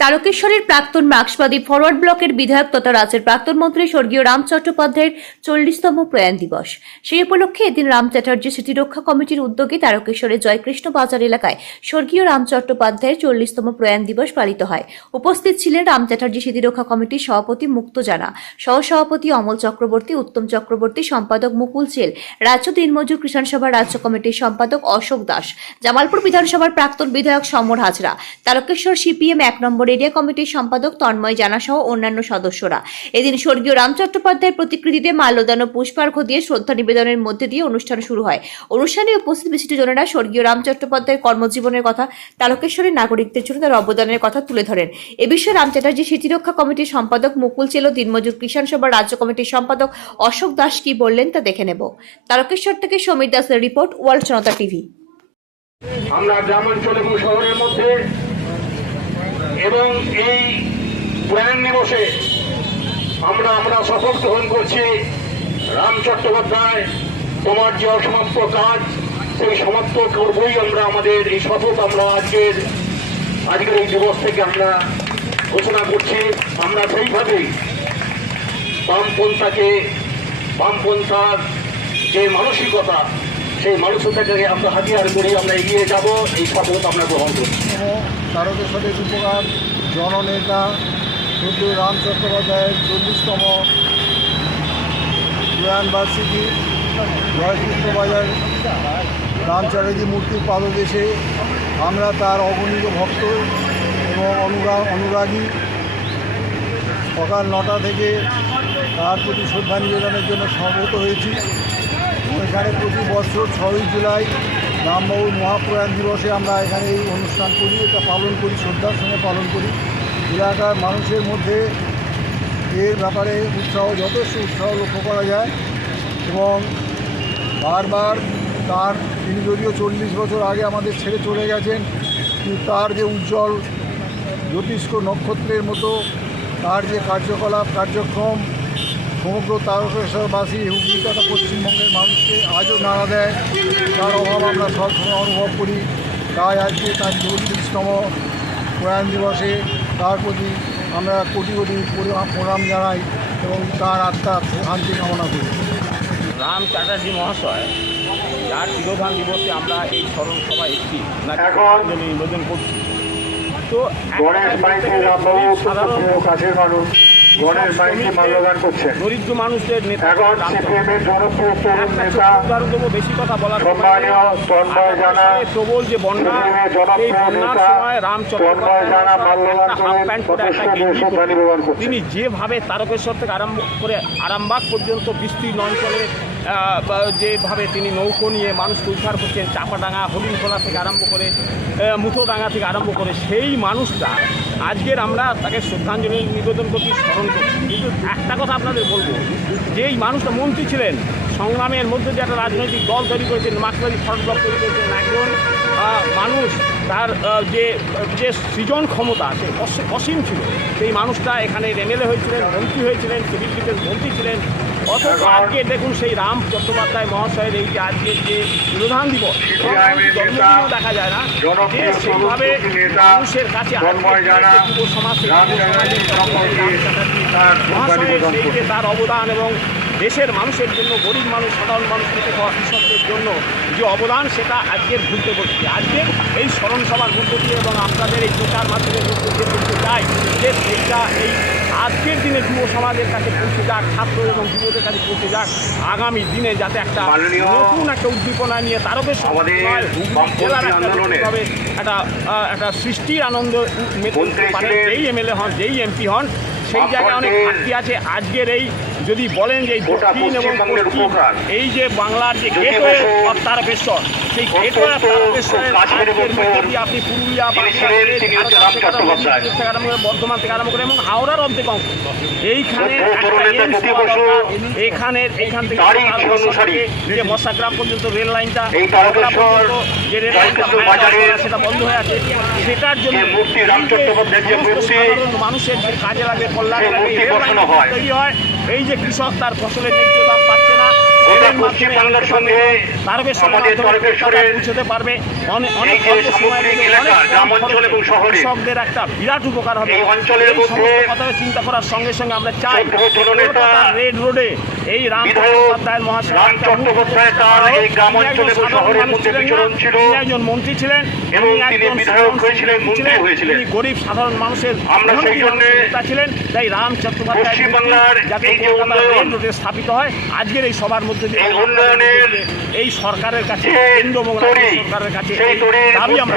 তারকেশ্বরের প্রাক্তন মার্ক্সবাদী ফরওয়ার্ড ব্লকের বিধায়ক তথা রাজ্যের প্রাক্তন মন্ত্রী স্বর্গীয় রাম চট্টোপাধ্যায়ের চল্লিশতম প্রয়াণ দিবস। সেই উপলক্ষে এদিন রাম চ্যাটার্জি স্মৃতিরক্ষা কমিটির উদ্যোগে তারকেশ্বরের জয়কৃষ্ণ বাজার এলাকায় স্বর্গীয় রাম চট্টোপাধ্যায়ের চল্লিশতম প্রয়াণ দিবস পালিত হয়। উপস্থিত ছিলেন রাম চ্যাটার্জি স্মৃতিরক্ষা কমিটির সভাপতি মুক্ত জানা সহসভাপতি অমল চক্রবর্তী, উত্তম চক্রবর্তী, সম্পাদক মুকুল চেল রাজ্য দিনমজুর কৃষাণ সভা রাজ্য কমিটির সম্পাদক অশোক দাস, জামালপুর বিধানসভার প্রাক্তন বিধায়ক সমর হাজরা, তারকেশ্বর সিপিএম এক নম্বর এরিয়া কমিটির সম্পাদক তন্ময় জানা সহ অন্যান্য সদস্যরা। এদিন স্বর্গীয় রাম চট্টোপাধ্যায়ের প্রতিকৃতিতে মাল্যদান ও পুষ্পার্ঘ দিয়ে শ্রদ্ধা নিবেদনের মধ্যে দিয়ে অনুষ্ঠান শুরু হয়। অনুষ্ঠানে উপস্থিত বিশিষ্ট জনেরা স্বর্গীয় রাম চট্টোপাধ্যায়ের কর্মজীবনের কথা, তারকেশ্বরের নাগরিকদের জন্য তার অবদানের কথা তুলে ধরেন। এ বিষয়ে রাম চ্যাটার্জি স্মৃতিরক্ষা কমিটির সম্পাদক মুকুল চেল, দিনমজুর কিষাণ সভা রাজ্য কমিটির সম্পাদক অশোক দাস কি বললেন তা দেখে নেব। তারকেশ্বর থেকে সমীর দাসের রিপোর্ট, ওয়ার্ল্ড জনতা টিভি। আমরা গ্রামাঞ্চল এবং শহরের মধ্যে এবং এই প্রয়াণ দিবসে আমরা আমরা শপথ গ্রহণ করছি। রাম চট্টোপাধ্যায়, তোমার যে অসমাপ্ত কাজ, সেই সমাপ্ত করবই আমরা আমাদের এই শপথ আমরা আজকের আজকের এই দিবস থেকে আমরা ঘোষণা করছি। আমরা সেইভাবেই বামপন্থাকে বামপন্থার যে মানসিকতা সেই মানসিকতাকে আমরা হাতিয়ার করে আমরা এগিয়ে যাব। এই শপথ আমরা গ্রহণ করছি। তারকেশ্বরের উপকার জননেতা শুধু রাম চট্টোপাধ্যায়ের চল্লিশতম প্রয়াণবার্ষিকী জয়কৃষ্ণ বাজার রামচারিদি মূর্তির পাদদেশে আমরা তার অগণিত ভক্ত এবং অনুরা অনুরাগী সকাল নটা থেকে তার প্রতি শ্রদ্ধা নিবেদনের জন্য সমবেত হয়েছি। এখানে প্রতি বছর ছয়ই জুলাই রামবাবুর মহাপ্রয়াণ দিবসে আমরা এখানে এই অনুষ্ঠান করি, এটা পালন করি, শ্রদ্ধার সঙ্গে পালন করি। এলাকার মানুষের মধ্যে এর ব্যাপারে উৎসাহ, যথেষ্ট উৎসাহ লক্ষ্য করা যায় এবং বারবার তার, তিনি যদিও চল্লিশ বছর আগে আমাদের ছেড়ে চলে গেছেন, কিন্তু তার যে উজ্জ্বল জ্যোতিষ্ক নক্ষত্রের মতো তার যে কার্যকলাপ, কার্যক্রম সমগ্র তারকেশ্বরবাসী হুগলি তথা পশ্চিমবঙ্গের মানুষকে আজও নাড়া দেয়। তার অভাব আমরা সবসময় অনুভব করি। তাই আজকে তার চল্লিশতম প্রয়াণ দিবসে তার প্রতি আমরা কোটি কোটি পরি- প্রণাম জানাই এবং তার আত্মার শান্তি কামনা করি। রাম চ্যাটার্জি মহাশয় যার তিরোধান দিবসে আমরা এই স্মরণ সভা এসেছি নিবেদন করছি। তো সাধারণ মাল্যদান করছেন। দরিদ্র মানুষদের নেতা এখন সিপিএম এর জনপ্রিয় তরুণ নেতা ছোট্ট উদাহরণ দেবো, বেশি কথা বলার সময় সম্মানীয় তন্ময় জানা, প্রবল যে বন্যা এই বন্যার সময় রাম জানা মাল্যদান করেন তিনি যেভাবে তারকেশ্বর থেকে আরম্ভ করে আরামবাগ পর্যন্ত বিস্তীর্ণ অঞ্চলে যেভাবে তিনি নৌকো নিয়ে মানুষকে উদ্ধার করছেন চাপাডাঙ্গা হরিণখোলা থেকে আরম্ভ করে আহ, মুথোডাঙ্গা থেকে আরম্ভ করে সেই মানুষটা আজকের আমরা তাকে শ্রদ্ধাঞ্জলি নিবেদন করছি স্মরণ করছি। কিন্তু একটা কথা আপনাদের বলব যে এই মানুষটা মন্ত্রী ছিলেন সংগ্রামের মধ্যে যে একটা রাজনৈতিক দল তৈরি করেছেন মার্ক্সবাদী ফ্রন্ট ব্লক তৈরি করেছেন একজন মানুষ তার যে যে সৃজন ক্ষমতা সে অসী- অসীম ছিল সেই মানুষটা এখানে এমএলএ হয়েছিলেন মন্ত্রী হয়েছিলেন সিভিল ডিফেন্স মন্ত্রী ছিলেন অথচ আজকে দেখুন সেই রাম চট্টোপাধ্যায় মহাশয়ের এই যে আজকের যে প্রধান দিবস জন্মদিনও দেখা যায় না। যে সেইভাবে মানুষের কাছে যুব সমাজ মহাশয়ের সেই যে তার অবদান এবং দেশের মানুষের জন্য গরিব মানুষ সাধারণ মানুষ থেকে হওয়া কৃষকদের জন্য যে অবদান সেটা আজকের ভুলতে করছি আজকের এই স্মরণ সভার মধ্য দিয়ে এবং আপনাদের এই প্রচার মাধ্যমের মধ্য দিয়ে বলতে চাই যে সেটা এই আজকের দিনে যুব সমাজের কাছে পৌঁছে যাক ছাত্র এবং যুবদের কাছে পৌঁছে যাক। আগামী দিনে যাতে একটা নতুন একটা উদ্দীপনা নিয়ে তারকে আমাদের বামপন্থী জেলার একটা নতুনভাবে একটা একটা সৃষ্টির আনন্দ মেতে পারে। যেই এমএলএ হন যেই এমপি হন সেই জায়গায় অনেক ঘাটতি আছে। আজকের এই যদি বলেন যে দক্ষিণ এবং পশ্চিম এই যে বাংলার যে যদি গেটওয়ে অফ তারকেশ্বর সেই গেটওয়ে অফ তারকেশ্বরের দিয়ে আপনি পুরুলিয়া। থেকে আরম্ভ করে বর্ধমান থেকে আরম্ভ করে এবং হাওড়ার অর্ধেক অংশ এইখানে সত্য একটা তরুণেতা এমস জ্যোতি হওয়া বসু দরকার। এখানে এইখান থেকে যে মশাগ্রাম পর্যন্ত রেল লাইনটা যে রেল লাইনটা সেটা বন্ধ হয়ে আছে সেটার জন্য মানুষের কাজে লাগে কল্যাণে লাগে হয়। এই যে কৃষক তার ফসলের ন্যায্য দাম মাধ্যমে সঙ্গে আমাদের পৌঁছতে পারবে। অনেক অনেক সামগ্রিক এলাকা, এবং শহরে কৃষকদের একটা বিরাট উপকার হবে। এই অঞ্চলের মধ্যে কথা চিন্তা করার সঙ্গে সঙ্গে আমরা চাই রেড রোডে এই রাম বিধায়ক চট্টোপাধ্যায়ের মহাশয় রাম একটা চট্টোপাধ্যায় তার এই গ্রামাঞ্চল এবং শহরের মধ্যে বিচরণ ছিল। একজন মন্ত্রী ছিলেন। এবং তিনি তিনি একজন বিধায়ক হয়েছিলেন, মন্ত্রী হয়েছিলেন। তিনি গরিব সাধারণ মানুষের আমরা সেই ছিলেন। তাই রাম চট্টোপাধ্যায় পশ্চিমবাংলার এই যে উন্নয়ন, স্থাপিত হয় আজকের এই সভার মধ্যে এই উন্নয়নের এই সরকারের কাছে কেন্দ্র সরকারের কাছে দাবি আমরা